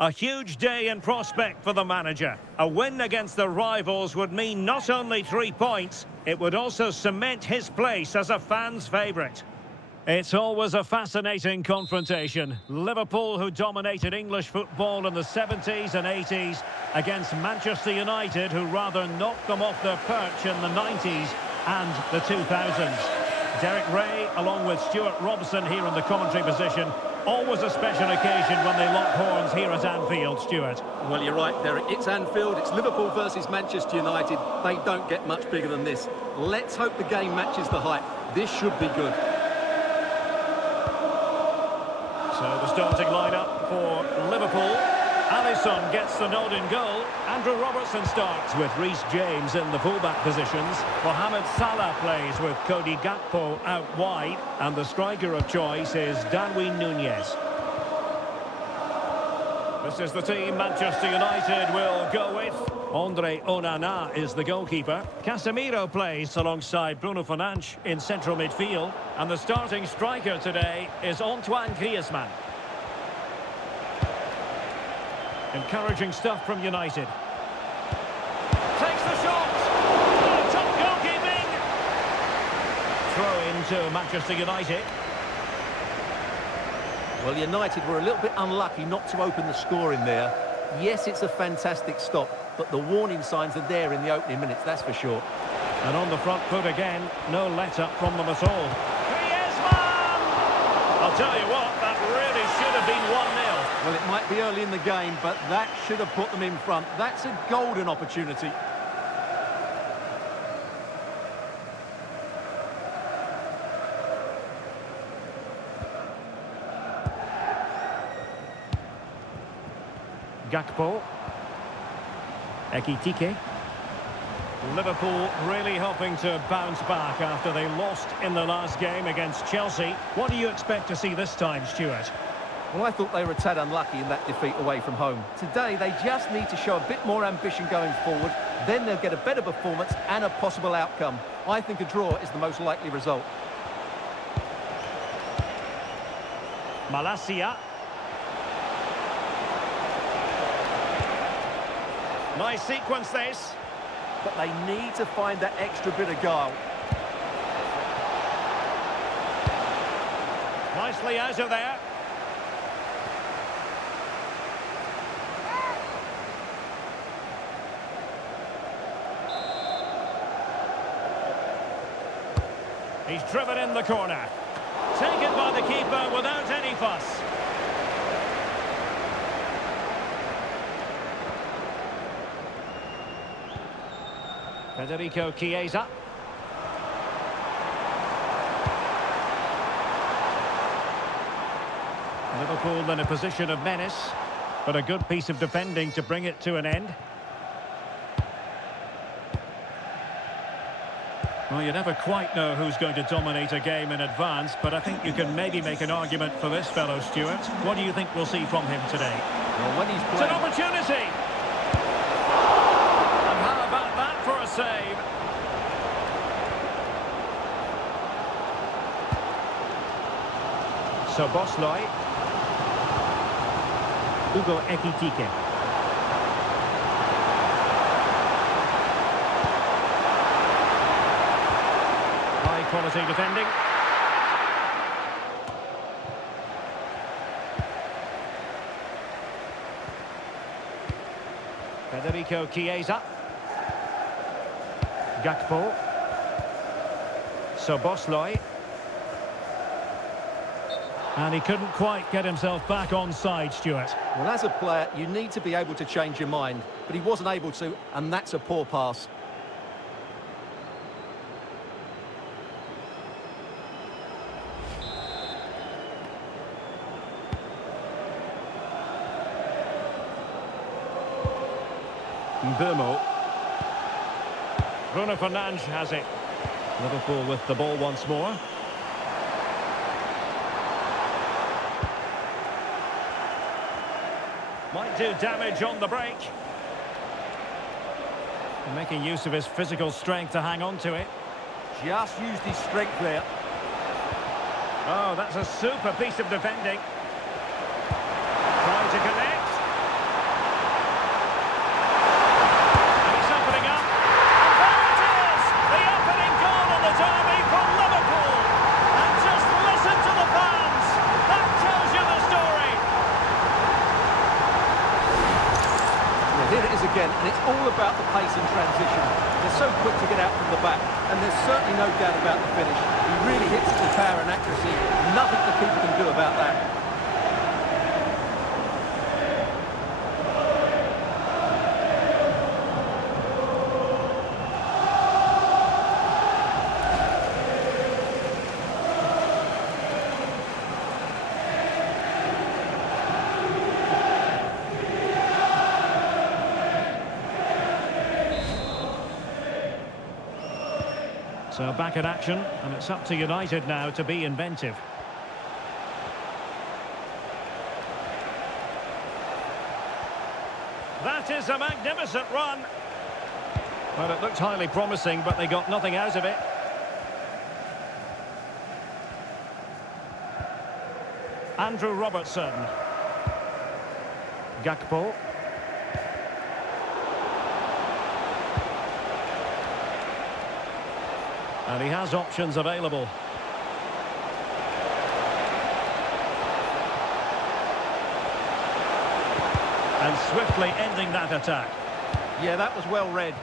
A huge day in prospect for the manager. A win against the rivals would mean not only 3 points, it would also cement his place as a fan's favourite. It's always a fascinating confrontation. Liverpool, who dominated English football in the 70s and 80s, against Manchester United, who rather knocked them off their perch in the 90s and the 2000s. Derek Ray, along with Stuart Robson here in the commentary position. Always a special occasion when they lock horns here at Anfield, Stuart. Well, you're right, Derek. It's Anfield. It's Liverpool versus Manchester United. They don't get much bigger than this. Let's hope the game matches the hype. This should be good. So the starting lineup for Liverpool. Alisson gets the nod in goal. Andrew Robertson starts with Reece James in the fullback positions. Mohamed Salah plays with Cody Gakpo out wide. And the striker of choice is Darwin Núñez. This is the team Manchester United will go with. Andre Onana is the goalkeeper. Casemiro plays alongside Bruno Fernandes in central midfield. And the starting striker today is Antoine Griezmann. Encouraging stuff from United. Takes the shot! Oh, top goalkeeping! Throw into Manchester United. Well, United were a little bit unlucky not to open the score in there. Yes, it's a fantastic stop, but the warning signs are there in the opening minutes, that's for sure. And on the front foot again, no let-up from them at all. Griezmann! I'll tell you what, that really should have been 1-0. Well, it might be early in the game, but that should have put them in front. That's a golden opportunity. Gakpo. Ekitike. Liverpool really hoping to bounce back after they lost in the last game against Chelsea. What do you expect to see this time, Stuart? Well, I thought they were a tad unlucky in that defeat away from home. Today, they just need to show a bit more ambition going forward. Then they'll get a better performance and a possible outcome. I think a draw is the most likely result. Malacia. Nice sequence, this. But they need to find that extra bit of guile. Nicely out of there. He's driven in the corner. Taken by the keeper without any fuss. Federico Chiesa. Liverpool in a position of menace, but a good piece of defending to bring it to an end. Well, you never quite know who's going to dominate a game in advance, but I think you can maybe make an argument for this fellow, Stuart. What do you think we'll see from him today? Well, when he's playing... It's an opportunity! And how about that for a save? So Bosley. Hugo Ekitike. Quality defending. Federico Chiesa. Gakpo. Szoboszlai. And he couldn't quite get himself back on side, Stuart. Well, as a player, you need to be able to change your mind, but he wasn't able to, and that's a poor pass. Burmo. Bruno Fernandes has it. Liverpool with the ball once more. Might do damage on the break. Making use of his physical strength to hang on to it. Just used his strength there. Oh, that's a super piece of defending. Trying to connect. Here it is again, and it's all about the pace in transition. They're so quick to get out from the back, and there's certainly no doubt about the finish. He really hits it with power and accuracy. Nothing the keeper can do about that. So back in action, and it's up to United now to be inventive. That is a magnificent run. Well, it looked highly promising, but they got nothing out of it. Andrew Robertson. Gakpo. And he has options available. And swiftly ending that attack. Yeah, that was well read.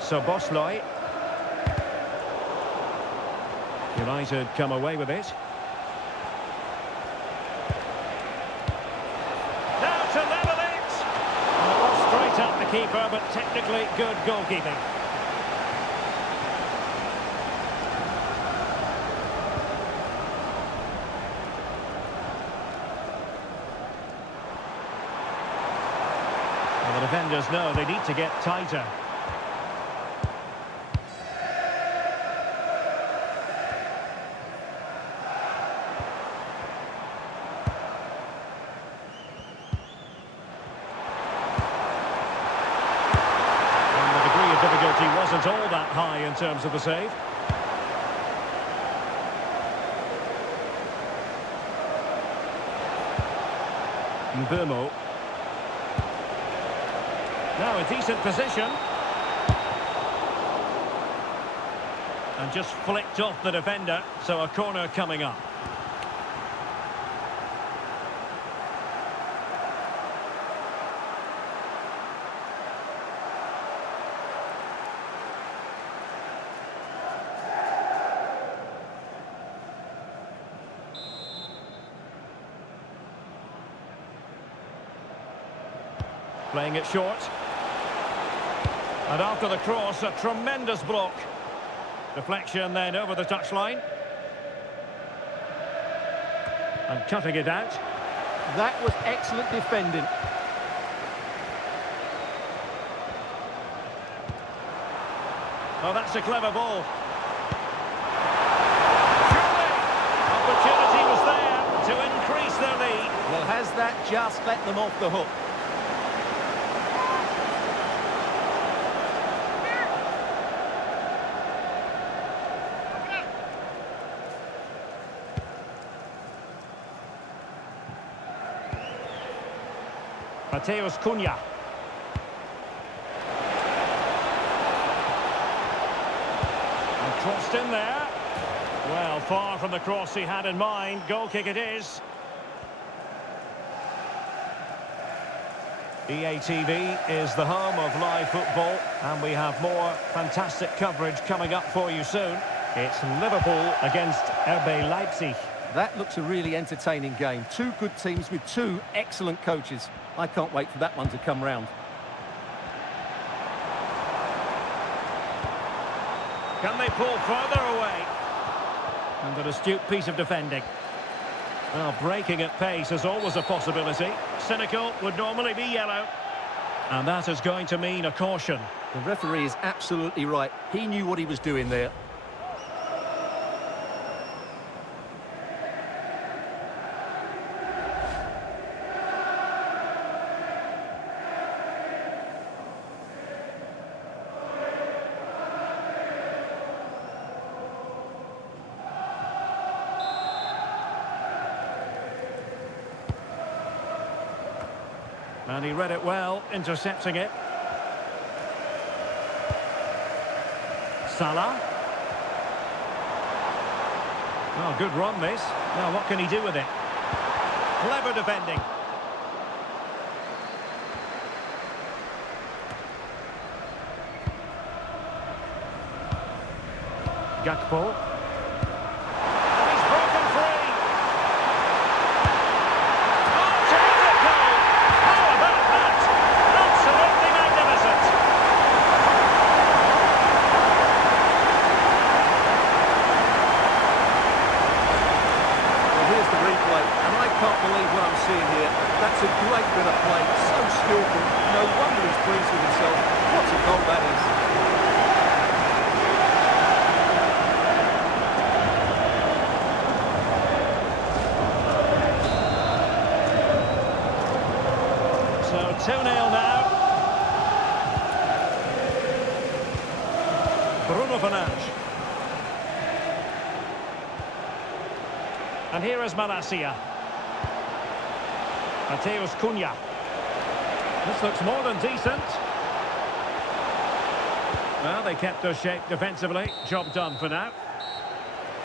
So Bosley. United come away with it. Up the keeper, but technically good goalkeeping. Well, the defenders know they need to get tighter. Wasn't all that high in terms of the save. Mbumo. Now a decent position. And just flicked off the defender, so a corner coming up. Playing it short. And after the cross, a tremendous block. Deflection then over the touchline. And cutting it out. That was excellent defending. Oh, that's a clever ball. Surely, opportunity was there to increase their lead. Well, has that just let them off the hook? Mateus Cunha. And crossed in there. Well, far from the cross he had in mind. Goal kick it is. EA TV is the home of live football, and we have more fantastic coverage coming up for you soon. It's Liverpool against RB Leipzig. That looks a really entertaining game. Two good teams with two excellent coaches. I can't wait for that one to come round. Can they pull further away? And an astute piece of defending. Well, breaking at pace is always a possibility. Cynical would normally be yellow. And that is going to mean a caution. The referee is absolutely right. He knew what he was doing there. And he read it well, intercepting it. Salah. Oh, good run this. Now what can he do with it? Clever defending. Gakpo. And he's broken free. Oh, terrific goal! How about that? Absolutely magnificent. Well, here's the replay, and I can't believe what I'm seeing here. That's a great bit of play, so skillful. No wonder he's pleased with himself. What a goal that is. So 2-0 now. Bruno Fernandes. And here is Malacia. Mateus Cunha. This looks more than decent. Well, they kept their shape defensively. Job done for now.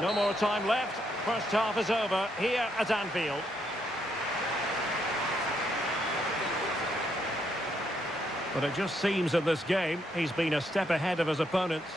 No more time left. First half is over here at Anfield. But it just seems in this game he's been a step ahead of his opponents.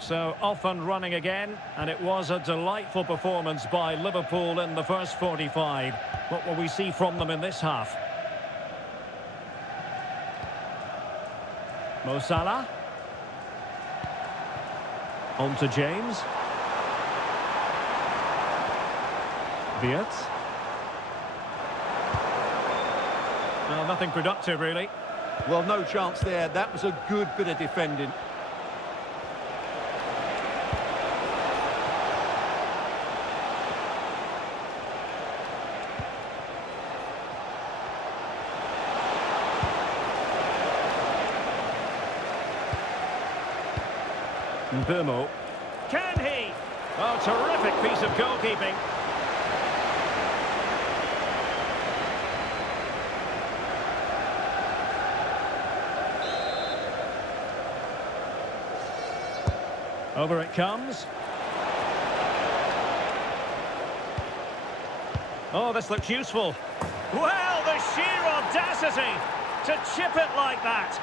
So off and running again, and it was a delightful performance by Liverpool in the first 45. What will we see from them in this half? Mo Salah. On to James. Viet. Well, nothing productive, really. Well, no chance there. That was a good bit of defending. Burmo. Can he? Oh, terrific piece of goalkeeping. Over it comes. Oh, this looks useful. Well, the sheer audacity to chip it like that.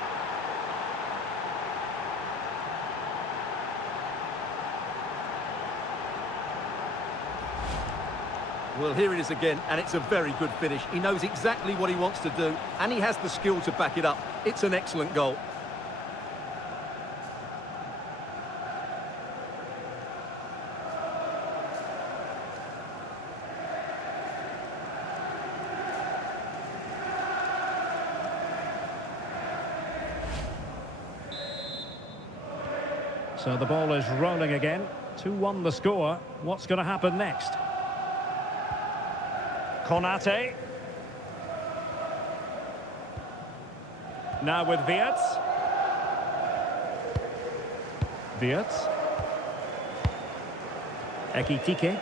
Well, here it is again, and it's a very good finish. He knows exactly what he wants to do, and he has the skill to back it up. It's an excellent goal. So the ball is rolling again. 2-1 the score. What's going to happen next? Konate. Now with Viet. Viet. Ekitike.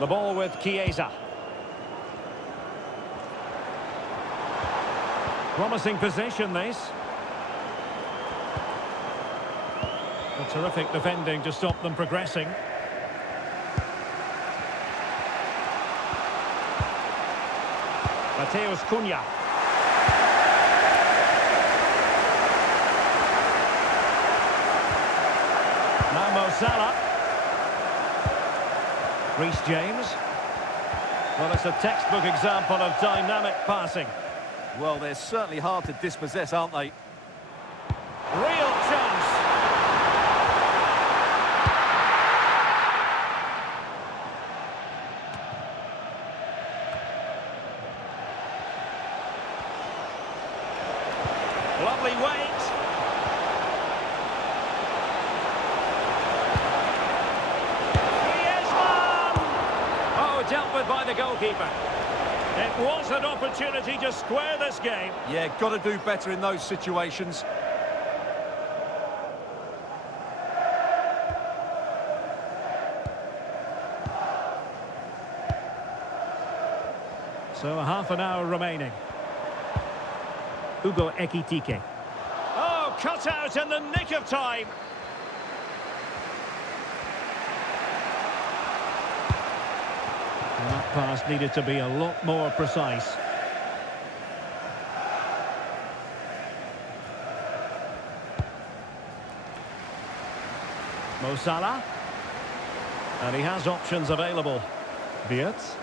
The ball with Chiesa. Promising position, this. A terrific defending to stop them progressing. Mateus Cunha. Now Mo Salah. Reece James. Well, it's a textbook example of dynamic passing. Well, they're certainly hard to dispossess, aren't they? Real chance. Lovely weight. Griezmann! Oh, dealt with by the goalkeeper. It was an opportunity to square this game. Yeah, got to do better in those situations. So half an hour remaining. Hugo Ekitike. Oh, cut out in the nick of time. That pass needed to be a lot more precise. Mo Salah. And he has options available. Wirtz.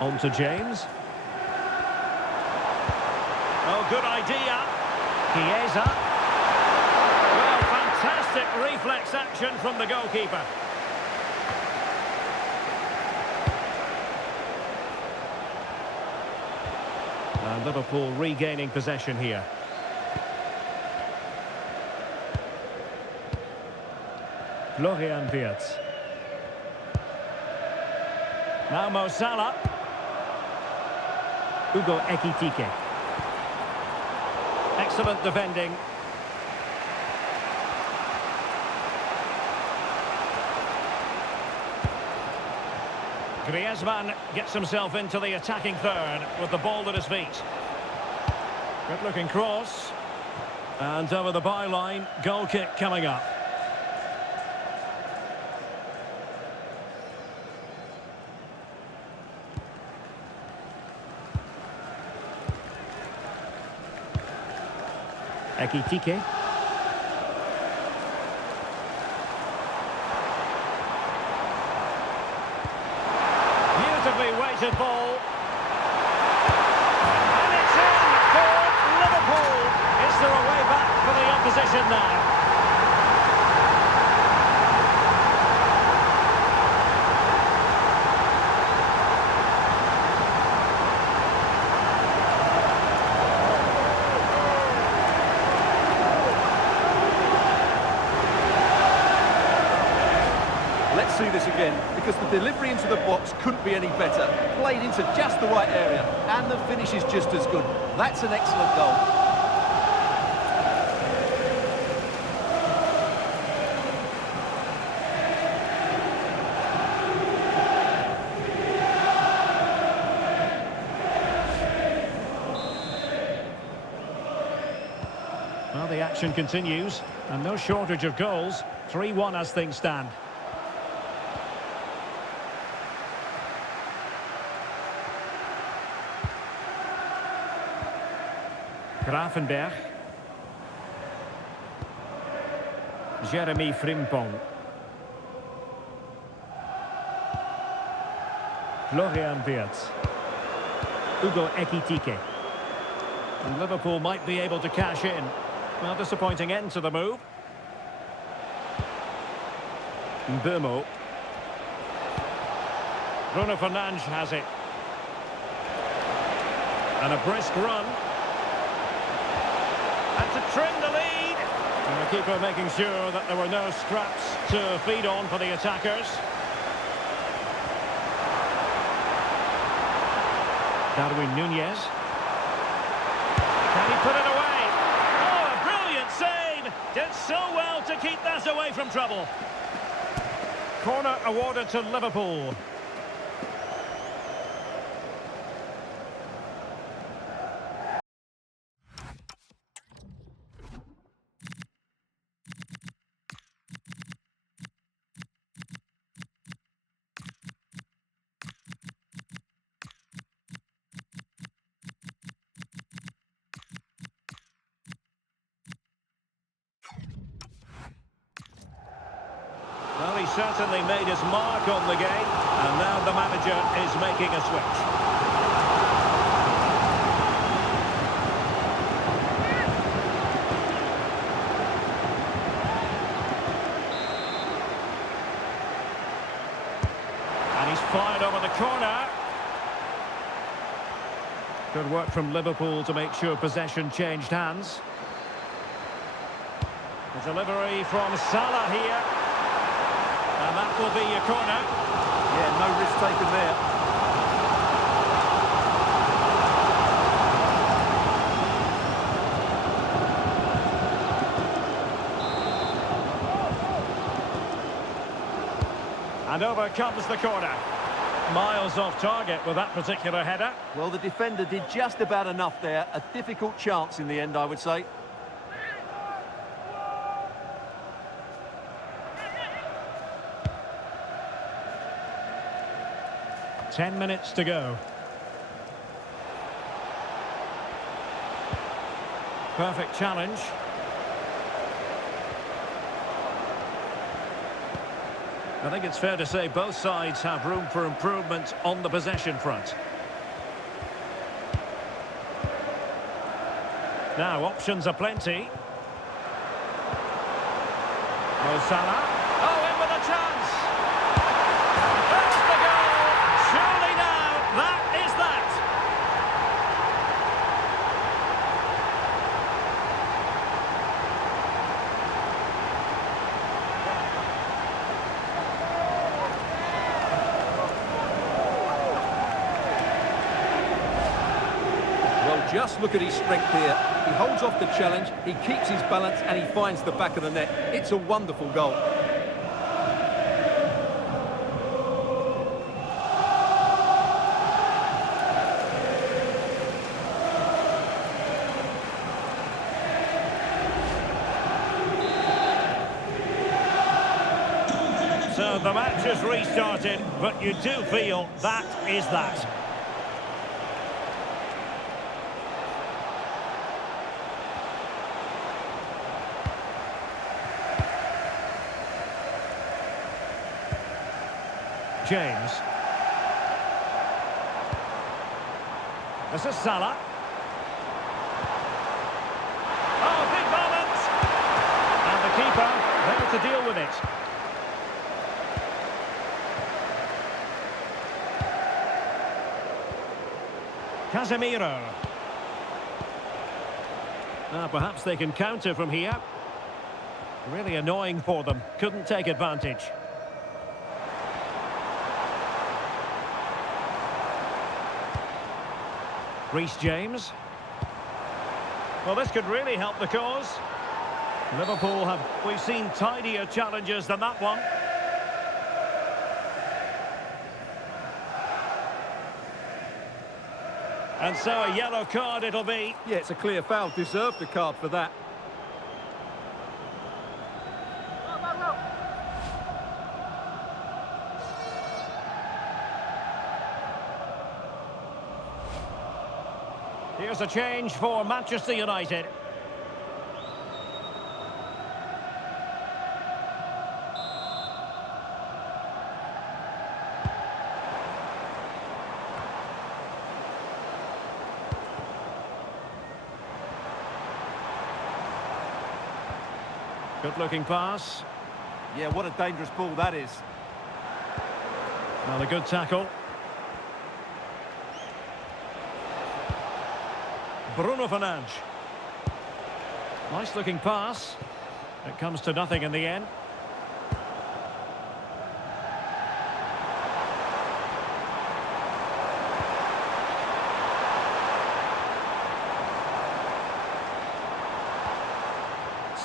On to James. Oh, good idea. Chiesa. Well, fantastic reflex action from the goalkeeper. And Liverpool regaining possession here. Florian Wirtz. Now Mo Salah. Hugo Ekitike. Excellent defending. Griezmann gets himself into the attacking third with the ball at his feet. Good looking cross. And over the byline, goal kick coming up. Ekitike. Beautifully weighted ball. And it's in for Liverpool. Is there a way back for the opposition now? Let's see this again, because the delivery into the box couldn't be any better. Played into just the right area, and the finish is just as good. That's an excellent goal. Well, the action continues, and no shortage of goals. 3-1 as things stand. Gravenberg. Jeremy Frimpong. Florian Wirtz. Hugo Ekitike. And Liverpool might be able to cash in. Well, disappointing end to the move. Mbeumo. Bruno Fernandes has it. And a brisk run. And to trim the lead. And the keeper making sure that there were no scraps to feed on for the attackers. Darwin Núñez. Can he put it away? Oh, a brilliant save! Did so well to keep that away from trouble. Corner awarded to Liverpool. Well, he certainly made his mark on the game, and now the manager is making a switch. And he's fired over the corner. Good work from Liverpool to make sure possession changed hands. The delivery from Salah here. And that will be your corner. Yeah, no risk taken there. And over comes the corner. Miles off target with that particular header. Well, the defender did just about enough there. A difficult chance in the end, I would say. Ten minutes to go. Perfect challenge. I think it's fair to say both sides have room for improvement on the possession front. Now, options are plenty. Mo Salah. Oh, in with a chance! That's the goal! Surely now, that is that! Just look at his strength here. He holds off the challenge, he keeps his balance, and he finds the back of the net. It's a wonderful goal. So the match has restarted, but you do feel that is that. James. This is Salah. Oh, big moment! And the keeper there to deal with it. Casemiro. Now perhaps they can counter from here. Really annoying for them. Couldn't take advantage. Reece James. Well, this could really help the cause. Liverpool have, we've seen tidier challenges than that one. And so a yellow card it'll be. Yeah, it's a clear foul. Deserved the card for that. Here's a change for Manchester United. Good-looking pass. Yeah, what a dangerous ball that is. Well, a good tackle. Bruno Fernandes. Nice looking pass. It comes to nothing in the end.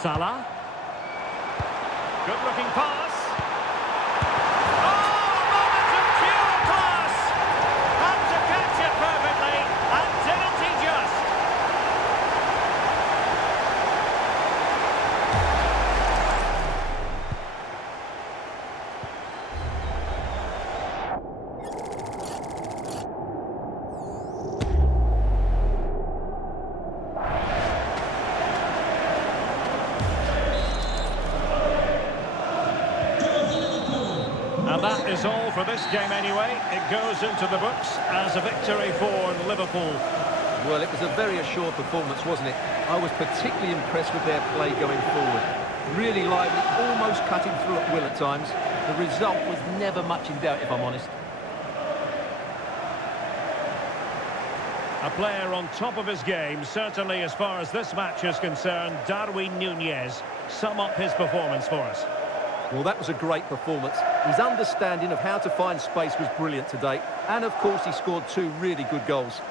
Salah. Good looking pass. Oh, moment of pure class. Had to catch it perfectly. And didn't he just? And that is all for this game anyway. It goes into the books as a victory for Liverpool. Well, it was a very assured performance, wasn't it? I was particularly impressed with their play going forward. Really lively, almost cutting through at will at times. The result was never much in doubt, if I'm honest. A player on top of his game, certainly as far as this match is concerned. Darwin Nunez, sum up his performance for us. Well, that was a great performance. His understanding of how to find space was brilliant today. And, of course, he scored two really good goals.